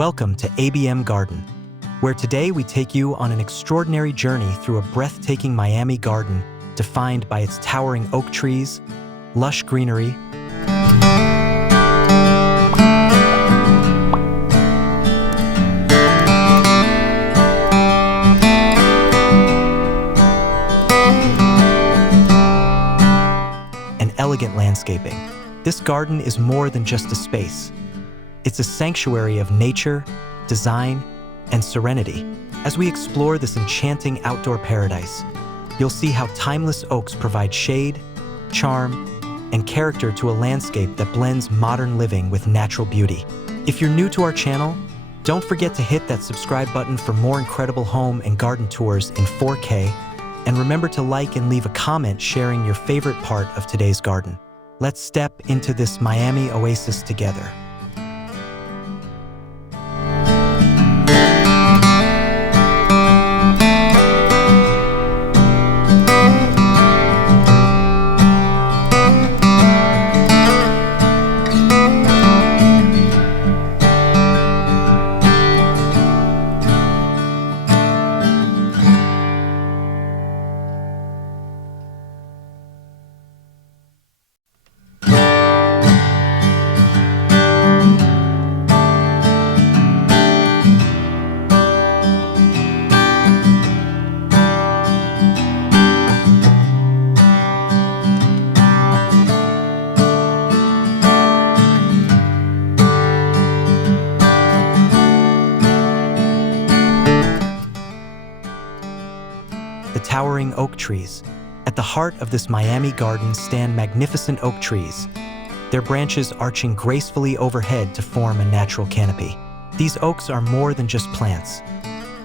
Welcome to ABM Garden, where today we take you on an extraordinary journey through a breathtaking Miami garden defined by its towering oak trees, lush greenery, and elegant landscaping. This garden is more than just a space. It's a sanctuary of nature, design, and serenity. As we explore this enchanting outdoor paradise, you'll see how timeless oaks provide shade, charm, and character to a landscape that blends modern living with natural beauty. If you're new to our channel, don't forget to hit that subscribe button for more incredible home and garden tours in 4K, and remember to like and leave a comment sharing your favorite part of today's garden. Let's step into this Miami oasis together. The towering oak trees. At the heart of this Miami garden stand magnificent oak trees, their branches arching gracefully overhead to form a natural canopy. These oaks are more than just plants.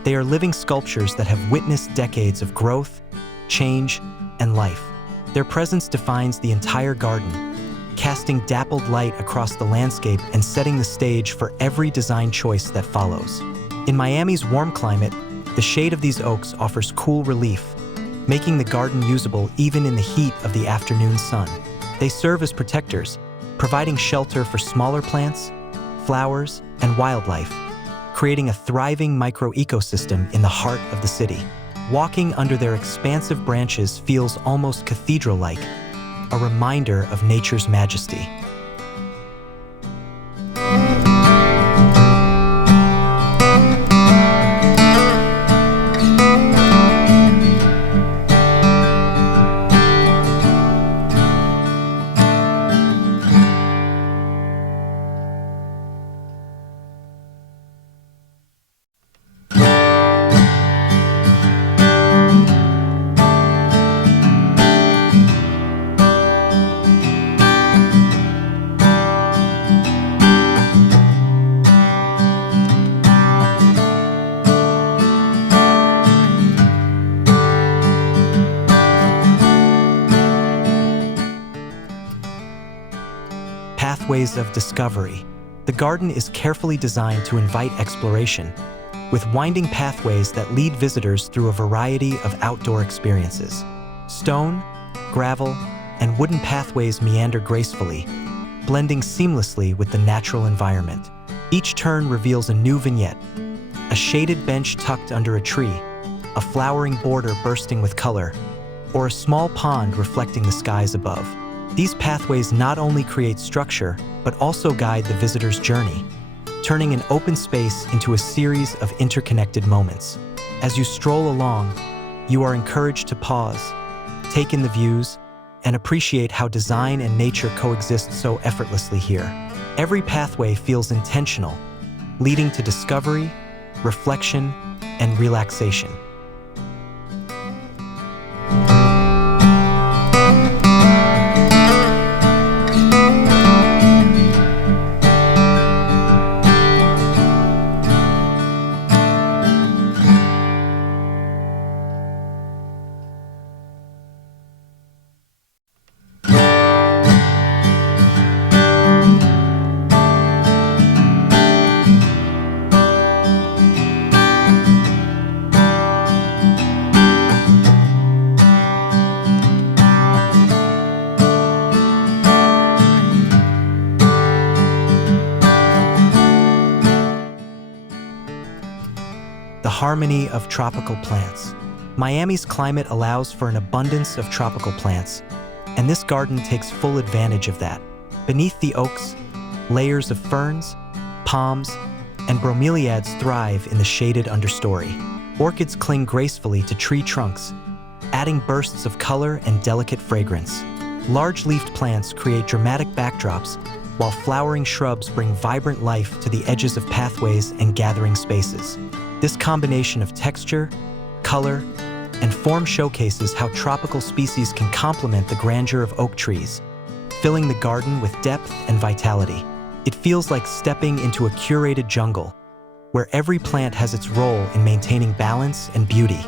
They are living sculptures that have witnessed decades of growth, change, and life. Their presence defines the entire garden, casting dappled light across the landscape and setting the stage for every design choice that follows. In Miami's warm climate, the shade of these oaks offers cool relief, making the garden usable even in the heat of the afternoon sun. They serve as protectors, providing shelter for smaller plants, flowers, and wildlife, creating a thriving micro-ecosystem in the heart of the city. Walking under their expansive branches feels almost cathedral-like, a reminder of nature's majesty. Pathways of discovery. The garden is carefully designed to invite exploration, with winding pathways that lead visitors through a variety of outdoor experiences. Stone, gravel, and wooden pathways meander gracefully, blending seamlessly with the natural environment. Each turn reveals a new vignette: a shaded bench tucked under a tree, a flowering border bursting with color, or a small pond reflecting the skies above. These pathways not only create structure, but also guide the visitor's journey, turning an open space into a series of interconnected moments. As you stroll along, you are encouraged to pause, take in the views, and appreciate how design and nature coexist so effortlessly here. Every pathway feels intentional, leading to discovery, reflection, and relaxation. the harmony of tropical plants. Miami's climate allows for an abundance of tropical plants, and this garden takes full advantage of that. Beneath the oaks, layers of ferns, palms, and bromeliads thrive in the shaded understory. Orchids cling gracefully to tree trunks, adding bursts of color and delicate fragrance. Large-leafed plants create dramatic backdrops, while flowering shrubs bring vibrant life to the edges of pathways and gathering spaces. This combination of texture, color, and form showcases how tropical species can complement the grandeur of oak trees, filling the garden with depth and vitality. It feels like stepping into a curated jungle, where every plant has its role in maintaining balance and beauty.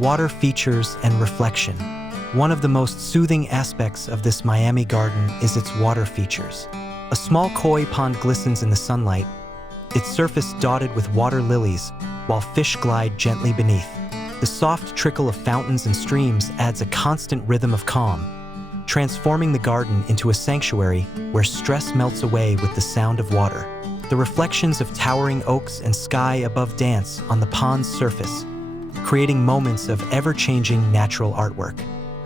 Water features and reflection. One of the most soothing aspects of this Miami garden is its water features. A small koi pond glistens in the sunlight, its surface dotted with water lilies, while fish glide gently beneath. The soft trickle of fountains and streams adds a constant rhythm of calm, transforming the garden into a sanctuary where stress melts away with the sound of water. The reflections of towering oaks and sky above dance on the pond's surface, creating moments of ever-changing natural artwork.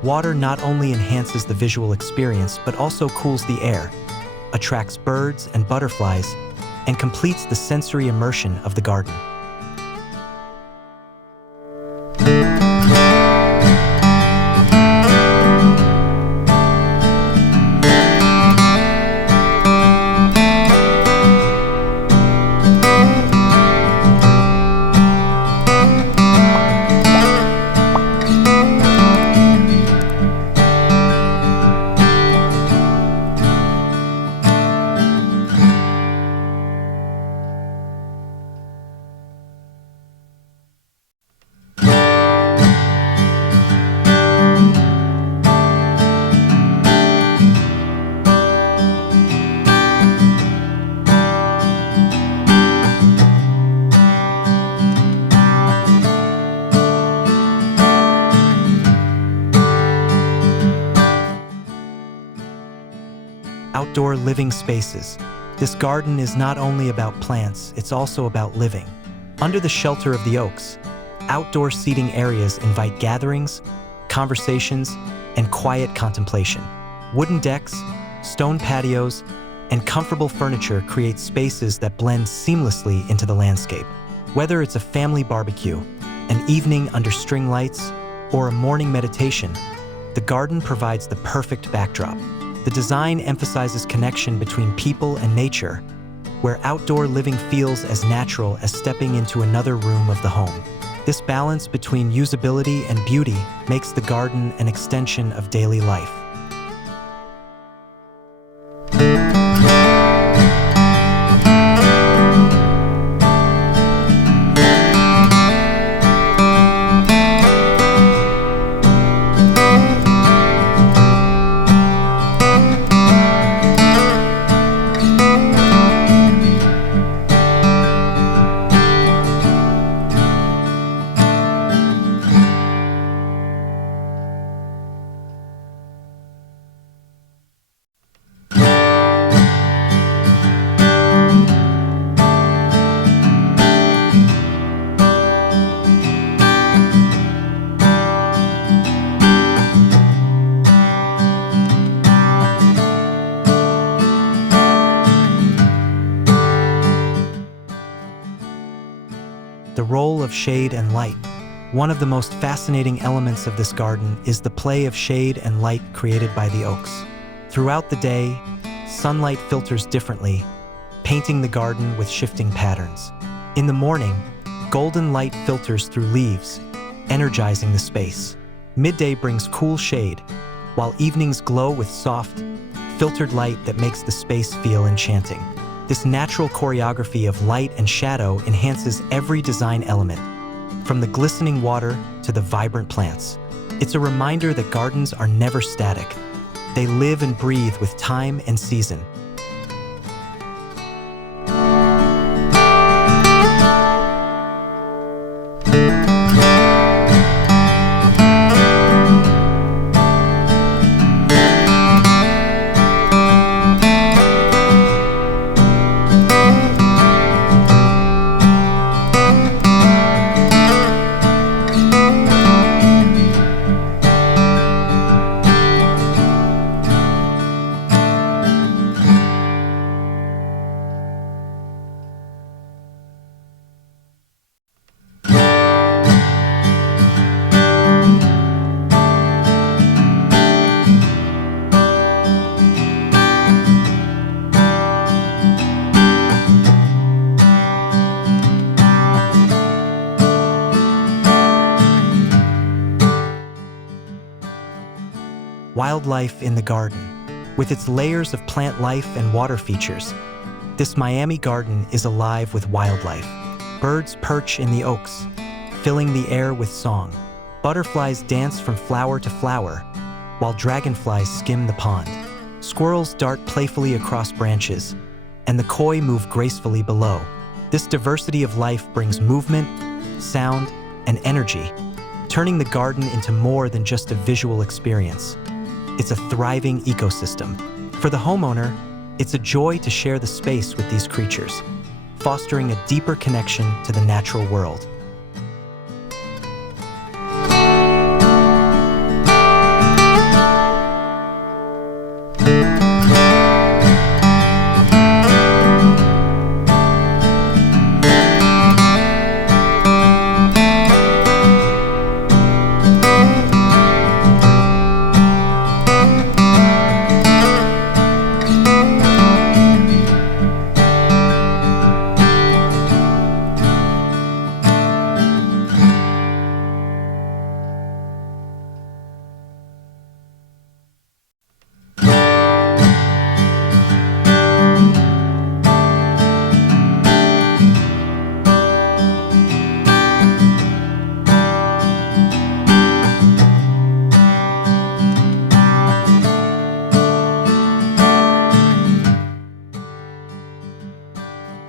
Water not only enhances the visual experience, but also cools the air, attracts birds and butterflies, and completes the sensory immersion of the garden. Outdoor living spaces. This garden is not only about plants, it's also about living. Under the shelter of the oaks, outdoor seating areas invite gatherings, conversations, and quiet contemplation. Wooden decks, stone patios, and comfortable furniture create spaces that blend seamlessly into the landscape. Whether it's a family barbecue, an evening under string lights, or a morning meditation, the garden provides the perfect backdrop. The design emphasizes connection between people and nature, where outdoor living feels as natural as stepping into another room of the home. This balance between usability and beauty makes the garden an extension of daily life. The role of shade and light. One of the most fascinating elements of this garden is the play of shade and light created by the oaks. Throughout the day, sunlight filters differently, painting the garden with shifting patterns. In the morning, golden light filters through leaves, energizing the space. Midday brings cool shade, while evenings glow with soft, filtered light that makes the space feel enchanting. This natural choreography of light and shadow enhances every design element, from the glistening water to the vibrant plants. It's a reminder that gardens are never static. They live and breathe with time and season. Wildlife in the garden. With its layers of plant life and water features, this Miami garden is alive with wildlife. Birds perch in the oaks, filling the air with song. Butterflies dance from flower to flower, while dragonflies skim the pond. Squirrels dart playfully across branches, and the koi move gracefully below. This diversity of life brings movement, sound, and energy, turning the garden into more than just a visual experience. It's a thriving ecosystem. For the homeowner, it's a joy to share the space with these creatures, fostering a deeper connection to the natural world.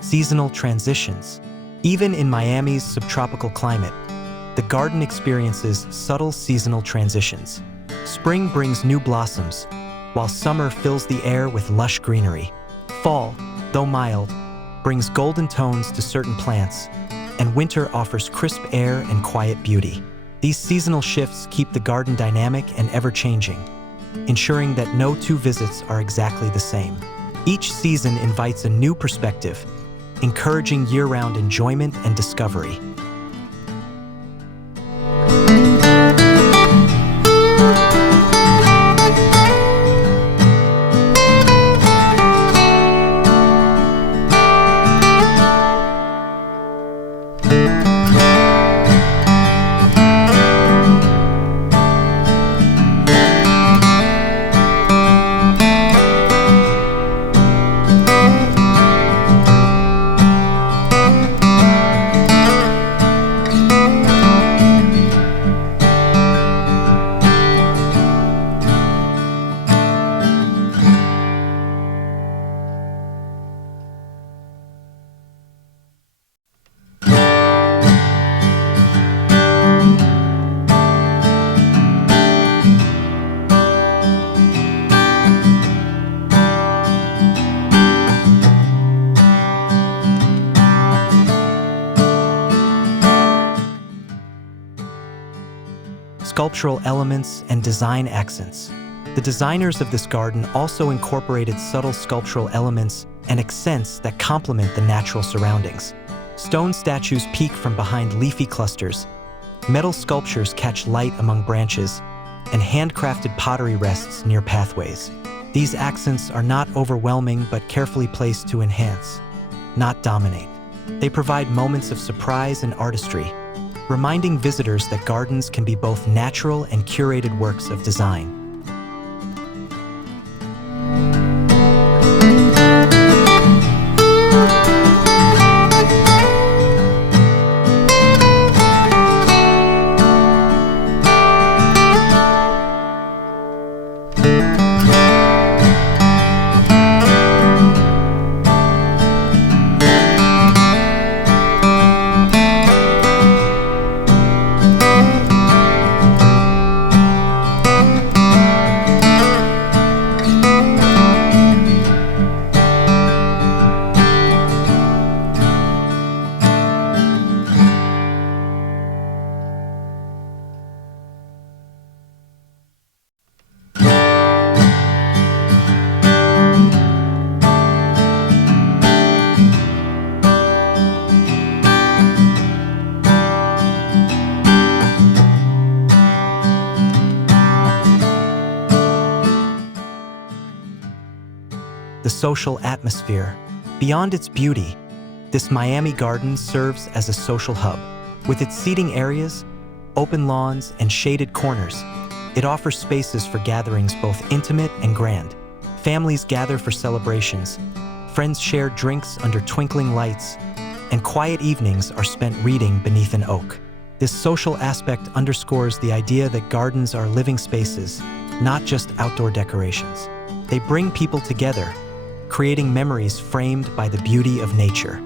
Seasonal transitions. Even in Miami's subtropical climate, the garden experiences subtle seasonal transitions. Spring brings new blossoms, while summer fills the air with lush greenery. Fall, though mild, brings golden tones to certain plants, and winter offers crisp air and quiet beauty. These seasonal shifts keep the garden dynamic and ever-changing, ensuring that no two visits are exactly the same. Each season invites a new perspective, encouraging year-round enjoyment and discovery. Sculptural elements and design accents. The designers of this garden also incorporated subtle sculptural elements and accents that complement the natural surroundings. Stone statues peek from behind leafy clusters, metal sculptures catch light among branches, and handcrafted pottery rests near pathways. These accents are not overwhelming but carefully placed to enhance, not dominate. They provide moments of surprise and artistry, reminding visitors that gardens can be both natural and curated works of design. The social atmosphere. Beyond its beauty, this Miami garden serves as a social hub. With its seating areas, open lawns, and shaded corners, it offers spaces for gatherings both intimate and grand. Families gather for celebrations, friends share drinks under twinkling lights, and quiet evenings are spent reading beneath an oak. This social aspect underscores the idea that gardens are living spaces, not just outdoor decorations. They bring people together, creating memories framed by the beauty of nature.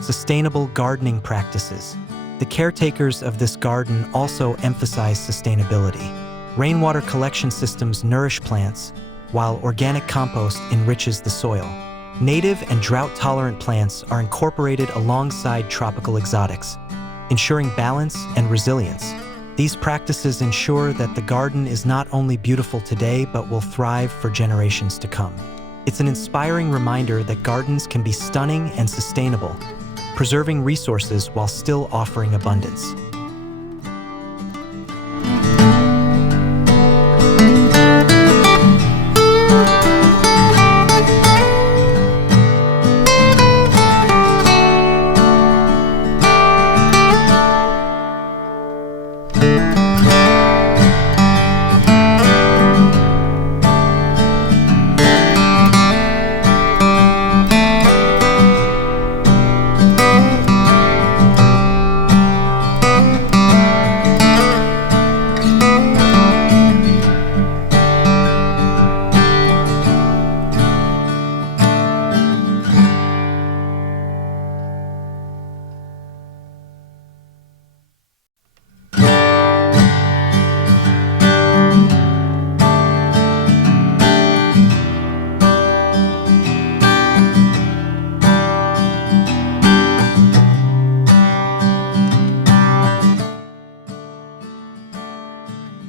Sustainable gardening practices. The caretakers of this garden also emphasize sustainability. Rainwater collection systems nourish plants, while organic compost enriches the soil. Native and drought-tolerant plants are incorporated alongside tropical exotics, ensuring balance and resilience. These practices ensure that the garden is not only beautiful today but will thrive for generations to come. It's an inspiring reminder that gardens can be stunning and sustainable, preserving resources while still offering abundance.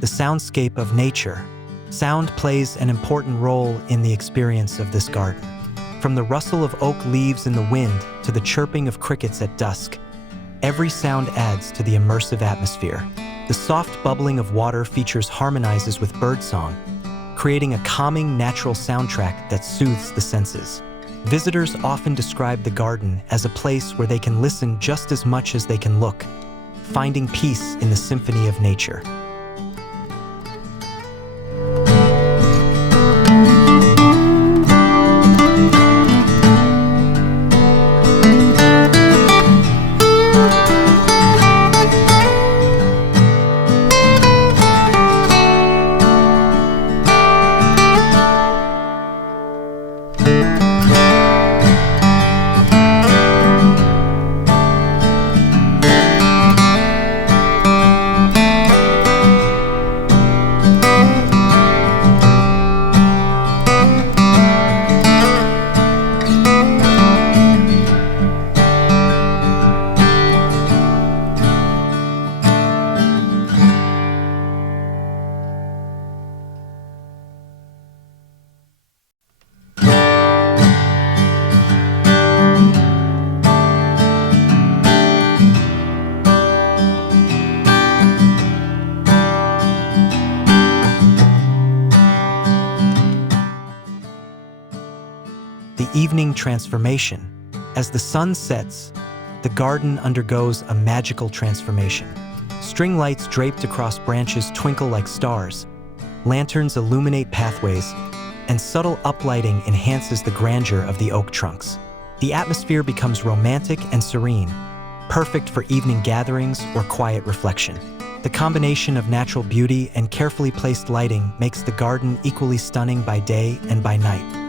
The soundscape of nature. Sound plays an important role in the experience of this garden. From the rustle of oak leaves in the wind to the chirping of crickets at dusk, every sound adds to the immersive atmosphere. The soft bubbling of water features harmonizes with birdsong, creating a calming natural soundtrack that soothes the senses. Visitors often describe the garden as a place where they can listen just as much as they can look, finding peace in the symphony of nature. the evening transformation. As the sun sets, the garden undergoes a magical transformation. String lights draped across branches twinkle like stars, lanterns illuminate pathways, and subtle uplighting enhances the grandeur of the oak trunks. The atmosphere becomes romantic and serene, perfect for evening gatherings or quiet reflection. The combination of natural beauty and carefully placed lighting makes the garden equally stunning by day and by night.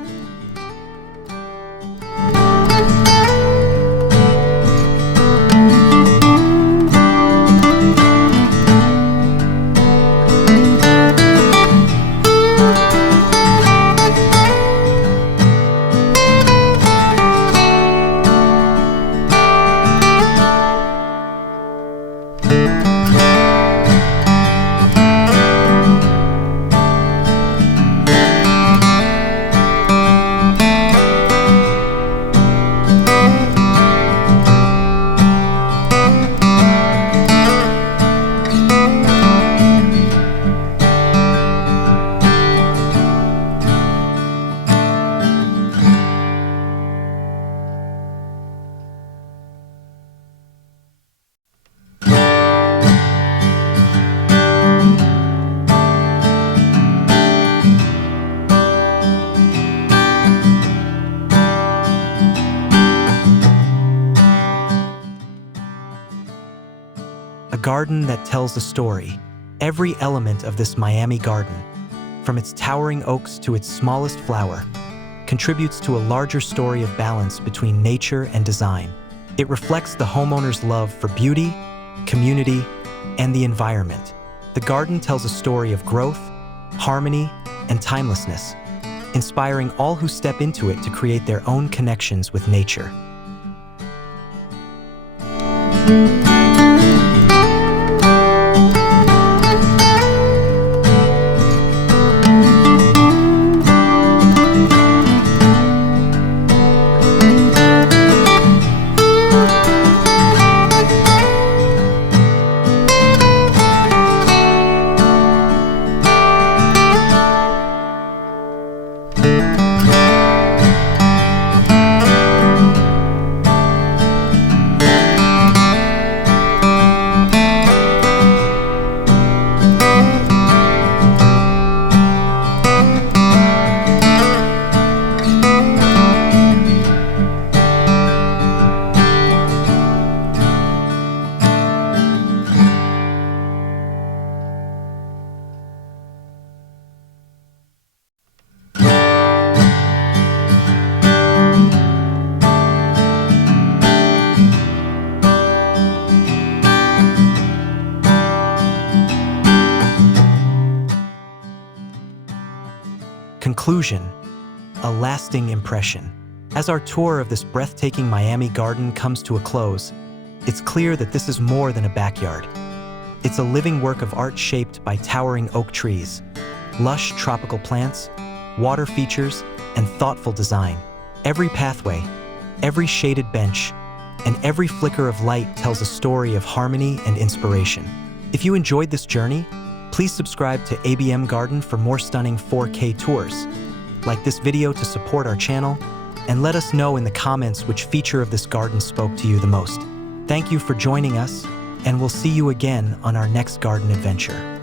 A garden that tells a story. Every element of this Miami garden, from its towering oaks to its smallest flower, contributes to a larger story of balance between nature and design. It reflects the homeowner's love for beauty, community, and the environment. The garden tells a story of growth, harmony, and timelessness, inspiring all who step into it to create their own connections with nature. Conclusion, a lasting impression. As our tour of this breathtaking Miami garden comes to a close, it's clear that this is more than a backyard. It's a living work of art shaped by towering oak trees, lush tropical plants, water features, and thoughtful design. Every pathway, every shaded bench, and every flicker of light tells a story of harmony and inspiration. If you enjoyed this journey, please subscribe to ABM Garden for more stunning 4K tours. Like this video to support our channel, and let us know in the comments which feature of this garden spoke to you the most. Thank you for joining us, and we'll see you again on our next garden adventure.